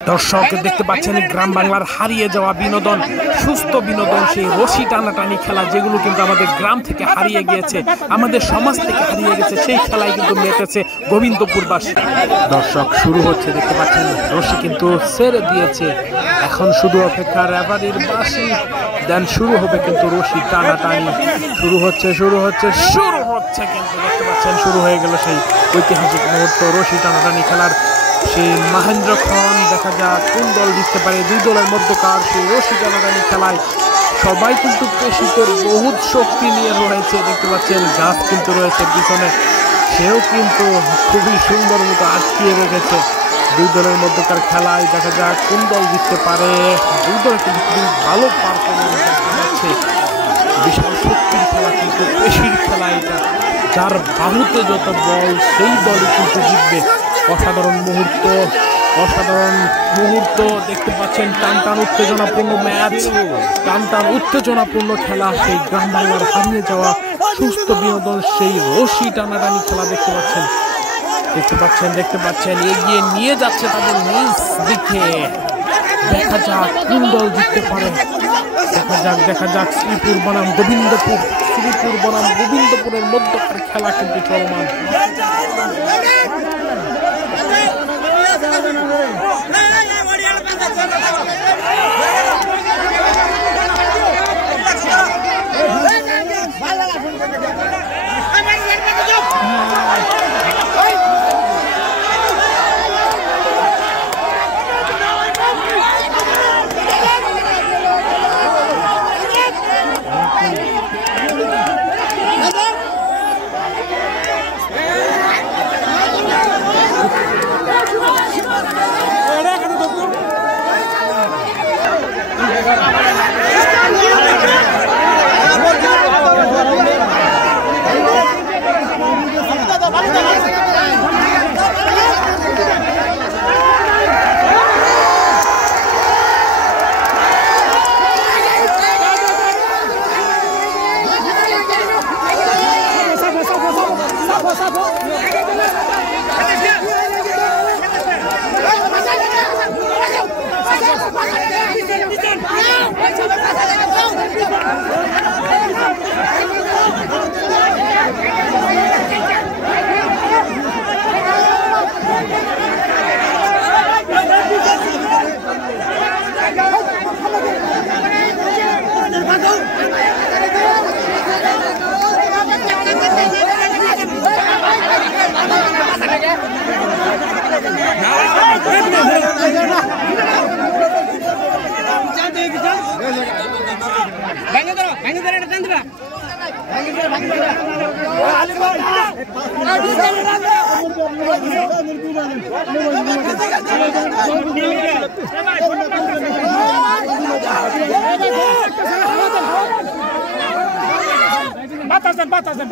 দর্শক দেখতে পাচ্ছেন গ্রাম বাংলার হারিয়ে যাওয়া বিনোদন, সুস্থ বিনোদন, সেই রশি টানাটানি খেলা যেগুলো কিন্তু আমাদের গ্রাম থেকে হারিয়ে গিয়েছে, আমাদের সমাজ থেকে হারিয়ে গেছে, সেই খেলায় কিন্তু মেতেছে গোবিন্দপুরবাসী। দর্শক শুরু হচ্ছে, দেখতে পাচ্ছেন রশি কিন্তু ছেড়ে দিয়েছে, এখন শুধু অপেক্ষা রেফারির বাঁশি, দেন শুরু হবে কিন্তু রশি টানাটানি। শুরু হচ্ছে কিন্তু দেখতে পাচ্ছেন শুরু হয়ে গেল সেই ঐতিহাসিক মুহূর্ত রশি টানাটানি খেলার। সেই মহেন্দ্রক্ষণ দেখা যাক কোন দল জিততে পারে। দুই দলের মধ্যকার সেই রশি টানাটানি খেলায় সবাই কিন্তু পেশিতে বহুত শক্তি নিয়ে রয়েছে, দেখতে পাচ্ছেন গাছ কিন্তু রয়েছে পিছনে, সেও কিন্তু খুবই সুন্দর মতো আটকিয়ে রেখেছে। দুই দলের মধ্যকার খেলায় দেখা যাক কোন দল জিততে পারে। দুই দল কিন্তু খুবই ভালো পারফরমেন্স দেখা যাচ্ছে, বিশাল শক্তির খেলা কিন্তু পেশির খেলা এটা, যার বাহুতে যত বল সেই দলই কিন্তু জিতবে। অসাধারণ মুহূর্ত দেখতে পাচ্ছেন, টান উত্তেজনাপূর্ণ ম্যাচ, টান উত্তেজনাপূর্ণ খেলা, সেই গ্রাম বাংলার হারিয়ে যাওয়া সুস্থ বিনোদন, সেই রশি টানাটানি খেলা দেখতে পাচ্ছেন এগিয়ে নিয়ে যাচ্ছে তাদের নিজ দিকে। দেখা যাক কোন দল জিততে পারে, দেখা যাক শ্রীপুর বনাম গোবিন্দপুরের মধ্যকার খেলা কিন্তু চলমান। Batasan.